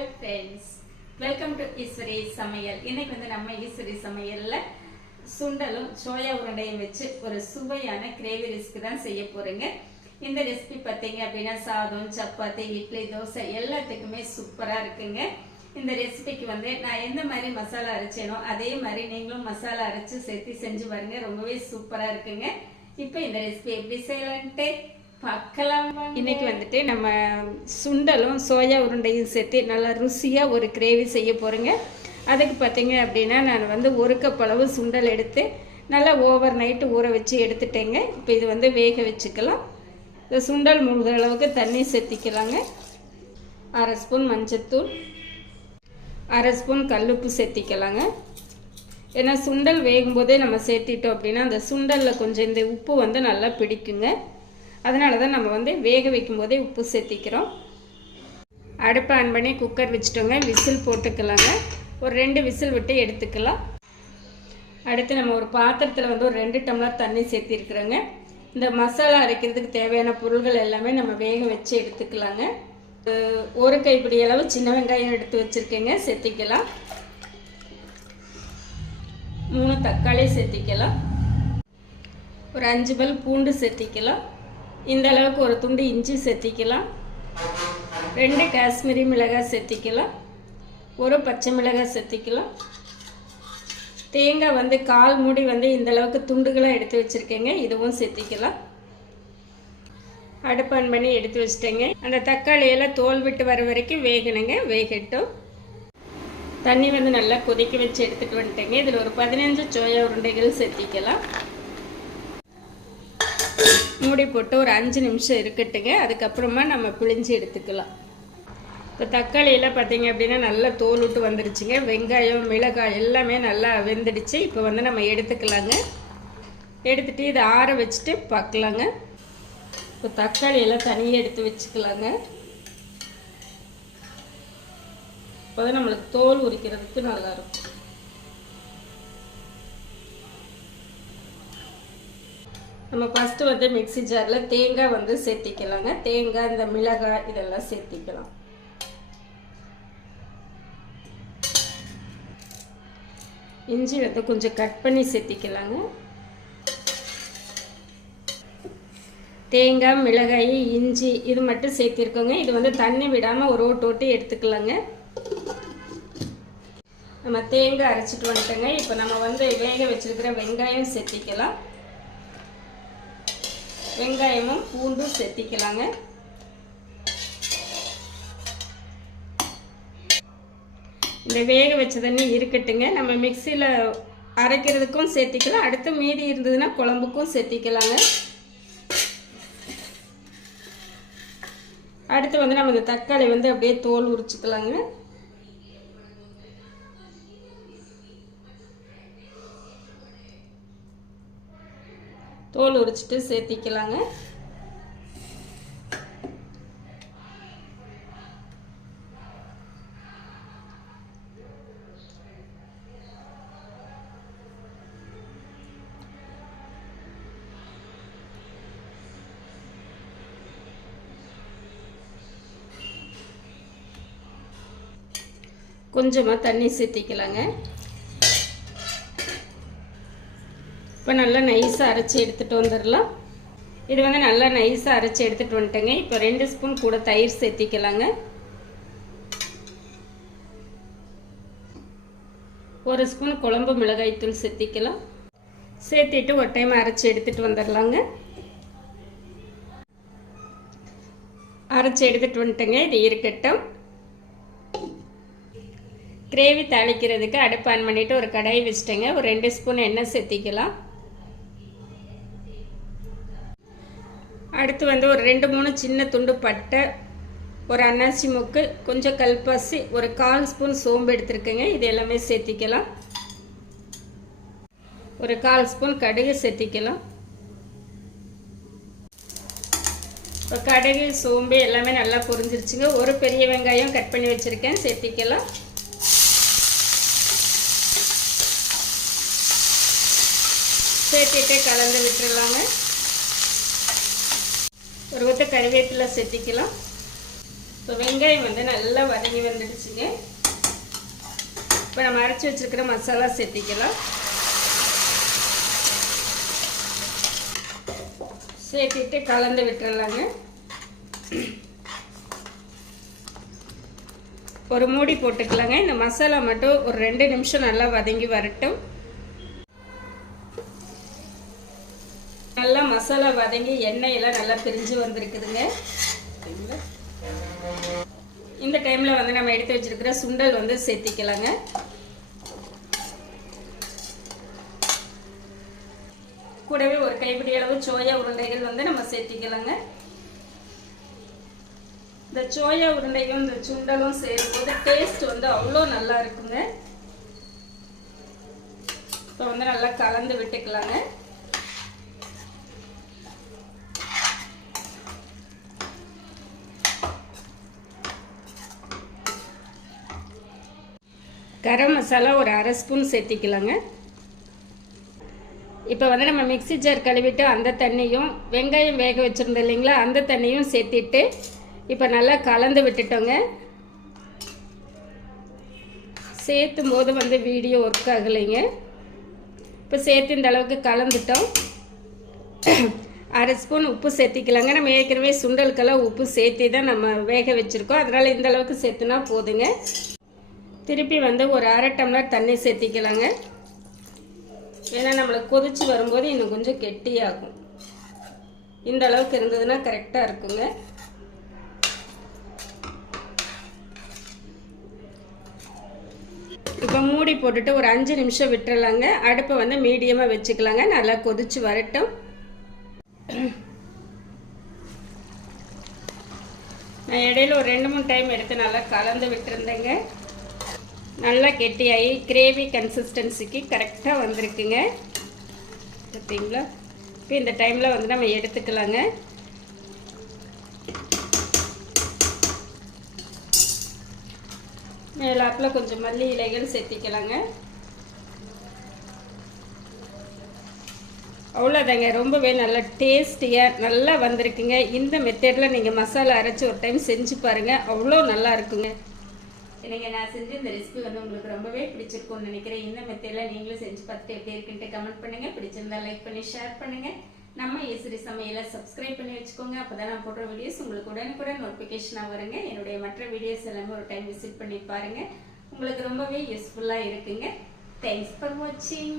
Hello friends welcome to Eswari சமையல் இன்னைக்கு வந்து நம்ம ஈஸ்வரி சமையலில் சுண்டலும் சோயா உருண்டையும் வச்சு ஒரு சுவையான கிரேவி ரெசிபி தான் செய்ய போகிறேங்க இந்த ரெசிபி பார்த்தீங்க அப்படின்னா சாதம் சப்பாத்தி இட்லி தோசை எல்லாத்துக்குமே சூப்பராக இருக்குங்க. இந்த ரெசிபிக்கு வந்து நான் எந்த மாதிரி மசாலா அரைச்சேனோ அதே மாதிரி நீங்களும் மசாலா அரைச்சி சேர்த்து செஞ்சு பாருங்க. ரொம்பவே சூப்பராக இருக்குங்க. இப்போ இந்த ரெசிபி எப்படி செய்யலான்ட்டு இன்னைக்கு வந்துட்டு நம்ம சுண்டலும் சோயா உருண்டையும் சேர்த்து நல்லா ருசியாக ஒரு கிரேவி செய்ய போகிறேங்க அதுக்கு பார்த்தீங்க அப்படின்னா நான் வந்து ஒரு கப் அளவு சுண்டல் எடுத்து நல்லா ஓவர் நைட்டு ஊற வச்சு எடுத்துட்டேங்க. இப்போ இது வந்து வேக வச்சுக்கலாம். இந்த சுண்டல் முழுகிற அளவுக்கு தண்ணி சேர்த்திக்கலாங்க. அரை ஸ்பூன் மஞ்சத்தூள் அரை ஸ்பூன் கல்லுப்பு சேர்த்திக்கலாங்க. ஏன்னா சுண்டல் வேகும்போதே நம்ம சேர்த்திட்டோம் அப்படின்னா அந்த சுண்டலில் கொஞ்சம் இந்த உப்பு வந்து நல்லா பிடிக்குங்க. அதனால தான் நம்ம வந்து வேக வைக்கும் போதே உப்பு சேர்த்திக்கிறோம். அடுப்பை ஆன் பண்ணி குக்கர் வச்சுட்டோங்க. விசில் போட்டுக்கலாங்க. ஒரு ரெண்டு விசில் விட்டு எடுத்துக்கலாம். அடுத்து நம்ம ஒரு பாத்திரத்தில் வந்து ஒரு ரெண்டு டம்ளர் தண்ணி சேர்த்திருக்கிறோங்க. இந்த மசாலா அரைக்கிறதுக்கு தேவையான பொருள்கள் எல்லாமே நம்ம வேக வச்சு எடுத்துக்கலாங்க. ஒரு கைப்பிடி அளவு சின்ன வெங்காயம் எடுத்து வச்சுருக்கேங்க. சேர்த்திக்கலாம். மூணு தக்காளி சேர்த்திக்கலாம். ஒரு அஞ்சு பல் பூண்டு சேர்த்திக்கலாம். இந்த அளவுக்கு ஒரு துண்டு இஞ்சி செத்திக்கலாம். ரெண்டு காஷ்மீரி மிளகாய் செத்திக்கலாம். ஒரு பச்சை மிளகாய் செத்திக்கலாம். தேங்காய் வந்து கால் மூடி வந்து இந்த அளவுக்கு துண்டுகளாக எடுத்து வச்சுருக்கேங்க. இதுவும் செத்திக்கலாம். அடுப்பான் பண்ணி எடுத்து வச்சிட்டேங்க. அந்த தக்காளியெல்லாம் தோல் விட்டு வர வரைக்கும் வேகணுங்க. வேகட்டும். தண்ணி வந்து நல்லா கொதிக்க வச்சு எடுத்துகிட்டு வந்துட்டேங்க. இதில் ஒரு பதினஞ்சு சோயா உருண்டைகள் செத்திக்கலாம். மூடி போட்டு ஒரு அஞ்சு நிமிஷம் இருக்கட்டுங்க. அதுக்கப்புறமா நம்ம பிழிஞ்சு எடுத்துக்கலாம். இப்போ தக்காளியெல்லாம் பார்த்தீங்க அப்படின்னா நல்லா தோல் விட்டு வந்துடுச்சுங்க வெங்காயம் மிளகாய் எல்லாமே நல்லா வெந்துடுச்சு. இப்போ வந்து நம்ம எடுத்துக்கலாங்க. எடுத்துகிட்டு இதை ஆற வச்சுட்டு பார்க்கலாங்க. இப்போ தக்காளியெல்லாம் தனியாக எடுத்து வச்சுக்கலாங்க. இப்போ நம்மளுக்கு தோல் உரிக்கிறதுக்கு நல்லாயிருக்கும் நம்ம ஃபஸ்ட்டு வந்து மிக்ஸி ஜாரில் தேங்காய் வந்து சேர்த்திக்கலாங்க. தேங்காய் இந்த மிளகாய் இதெல்லாம் சேர்த்திக்கலாம். இஞ்சி வந்து கொஞ்சம் கட் பண்ணி சேர்த்திக்கலாங்க. தேங்காய் மிளகாய் இஞ்சி இது மட்டும் சேர்த்திருக்கோங்க. இது வந்து தண்ணி விடாமல் ஒரு ஓட்டு ஓட்டி எடுத்துக்கலாங்க. நம்ம தேங்காய் அரைச்சிட்டு வந்துட்டோங்க. இப்போ நம்ம வந்து வேக வச்சுருக்கிற வெங்காயம் சேர்த்திக்கலாம். வெங்காயமும் பூண்டும் செத்திக்கலாங்க இந்த வேக வச்ச தண்ணி இருக்கட்டுங்க. நம்ம மிக்சியில் அரைக்கிறதுக்கும் சேர்த்திக்கலாம். அடுத்து மீதி இருந்ததுன்னா குழம்புக்கும் சேர்த்திக்கலாங்க. அடுத்து வந்து நம்ம இந்த தக்காளி வந்து அப்படியே தோல் உரிச்சுக்கலாங்க. தோல் உரிச்சிட்டு சேர்த்திக்கலாங்க. கொஞ்சமாக தண்ணி சேர்த்திக்கலாங்க. இப்போ நல்லா நைஸாக அரைச்சி எடுத்துகிட்டு வந்துடலாம் இது வந்து நல்லா நைஸாக அரைச்சி எடுத்துகிட்டு வந்துட்டேங்க. இப்போ ரெண்டு ஸ்பூன் கூட தயிர் சேர்த்திக்கலாங்க. ஒரு ஸ்பூன் குழம்பு மிளகாய்த்தூள் சேர்த்திக்கலாம். சேர்த்திட்டு ஒரு டைம் அரைச்சி எடுத்துகிட்டு வந்துடலாங்க அரைச்சி எடுத்துகிட்டு வந்துட்டேங்க. இது இருக்கட்டும். கிரேவி தாளிக்கிறதுக்கு அடுப்பு ஆன் பண்ணிவிட்டு ஒரு கடாய் வச்சுட்டேங்க. ஒரு ரெண்டு ஸ்பூன் எண்ணெய் சேர்த்திக்கலாம். அடுத்து வந்து ஒரு ரெண்டு மூணு சின்ன துண்டு பட்டை ஒரு அன்னாசி மூக்கு கொஞ்சம் கல்பாசி ஒரு கால் ஸ்பூன் சோம்பு எடுத்துருக்கேங்க. இது எல்லாமே சேர்த்திக்கலாம். ஒரு கால் ஸ்பூன் கடுகு சேர்த்திக்கலாம். இப்போ கடுகு சோம்பு எல்லாமே நல்லா பொரிஞ்சிருச்சுங்க. ஒரு பெரிய வெங்காயம் கட் பண்ணி வச்சுருக்கேன். சேர்த்திக்கலாம். சேர்த்திட்டு கலந்து விட்டுறலாங்க. போட்டு கருவேப்பிலை சேர்த்திக்கலாம் இப்போ வெங்காயம் வந்து நல்லா வதங்கி வந்துடுச்சுங்க. இப்போ நம்ம அரைச்சி வச்சிருக்கிற மசாலா சேர்த்திக்கலாம். சேர்த்திட்டு கலந்து விட்டுறலாங்க. ஒரு மூடி போட்டுக்கலாங்க. இந்த மசாலா மட்டும் ஒரு ரெண்டு நிமிஷம் நல்லா வதங்கி வரட்டும். நல்லா மசாலா வதங்கி எண்ணெயெல்லாம் நல்லா பிரிஞ்சு வந்திருக்குதுங்க. இந்த டைமில் வந்து நம்ம எடுத்து வச்சிருக்கிற சுண்டல் வந்து சேர்த்திக்கலாங்க. கூடவே ஒரு கைப்பிடி அளவு சோயா உருண்டைகள் வந்து நம்ம சேர்த்திக்கலாங்க. இந்த சோயா உருண்டையும் இந்த சுண்டலும் சேரும்போது டேஸ்ட் வந்து அவ்வளோ நல்லா இருக்குங்க. இப்போ வந்து நல்லா கலந்து விட்டுக்கலாங்க. கரம் மசாலா ஒரு அரை ஸ்பூன் சேர்த்திக்கலாங்க. இப்போ வந்து நம்ம மிக்ஸி ஜார் கழுவிட்டு அந்த தண்ணியும் வெங்காயம் வேக வச்சுருந்தோம் இல்லைங்களா அந்த தண்ணியும் சேர்த்திட்டு இப்போ நல்லா கலந்து விட்டுட்டோங்க. சேர்த்தும் போது வந்து வீடியோ ஒர்க் ஆகலைங்க. இப்போ சேர்த்து இந்த அளவுக்கு கலந்துட்டோம். அரை ஸ்பூன் உப்பு சேர்த்திக்கலாங்க. நம்ம ஏற்கனவே சுண்டலுக்கெல்லாம் உப்பு சேர்த்தி தான் நம்ம வேக வச்சுருக்கோம். அதனால் இந்த அளவுக்கு சேர்த்துனா போதுங்க. திருப்பி வந்து ஒரு அரை டம்ளர் தண்ணி சேர்த்திக்கலாங்க. ஏன்னா நம்மளுக்கு கொதிச்சு வரும்போது இன்னும் கொஞ்சம் கெட்டியாகும். இந்த அளவுக்கு இருந்ததுன்னா கரெக்டாக இருக்குங்க. இப்போ மூடி போட்டுட்டு ஒரு அஞ்சு நிமிஷம் விட்டுறலாங்க. அடுப்பை வந்து மீடியமாக வச்சுக்கலாங்க. நல்லா கொதிச்சு வரட்டும். நான் இடையில ஒரு ரெண்டு மூணு டைம் எடுத்து நல்லா கலந்து விட்டுருந்தேங்க. நல்லா கெட்டியாகி கிரேவி கன்சிஸ்டன்சிக்கு கரெக்டாக வந்திருக்குங்க. பார்த்தீங்களா இப்போ இந்த டைமில் வந்து நம்ம எடுத்துக்கலாங்க. மேலாப்பில் கொஞ்சம் மல்லி இலைகள் சேர்த்திக்கலாங்க அவ்வளோதாங்க ரொம்பவே நல்லா டேஸ்டியாக நல்லா வந்திருக்குங்க. இந்த மெத்தடில் நீங்கள் மசாலா அரைச்சி ஒரு டைம் செஞ்சு பாருங்கள் அவ்வளோ நல்லா இருக்குங்க. இன்னைக்கு நான் செஞ்ச இந்த ரெசிபி வந்து உங்களுக்கு ரொம்பவே பிடிச்சிருக்கும்னு நினைக்கிறேன். இந்த மெத்தடில் நீங்களும் செஞ்சு பார்த்துட்டு எப்படி இருக்குன்ட்டு கமெண்ட் பண்ணுங்கள் பிடிச்சிருந்தா லைக் பண்ணி ஷேர் பண்ணுங்கள் நம்ம ஏசிரி சமையலை சப்ஸ்கிரைப் பண்ணி வச்சுக்கோங்க. அப்போ தான் நான் போடுற வீடியோஸ் உங்களுக்கு உடனுக்குடன் நோட்டிஃபிகேஷனாக வருங்க. என்னுடைய மற்ற வீடியோஸ் எல்லாமே ஒரு டைம் விசிட் பண்ணி பாருங்கள் உங்களுக்கு ரொம்பவே யூஸ்ஃபுல்லாக இருக்குங்க. தேங்க்ஸ் ஃபார் வாட்சிங்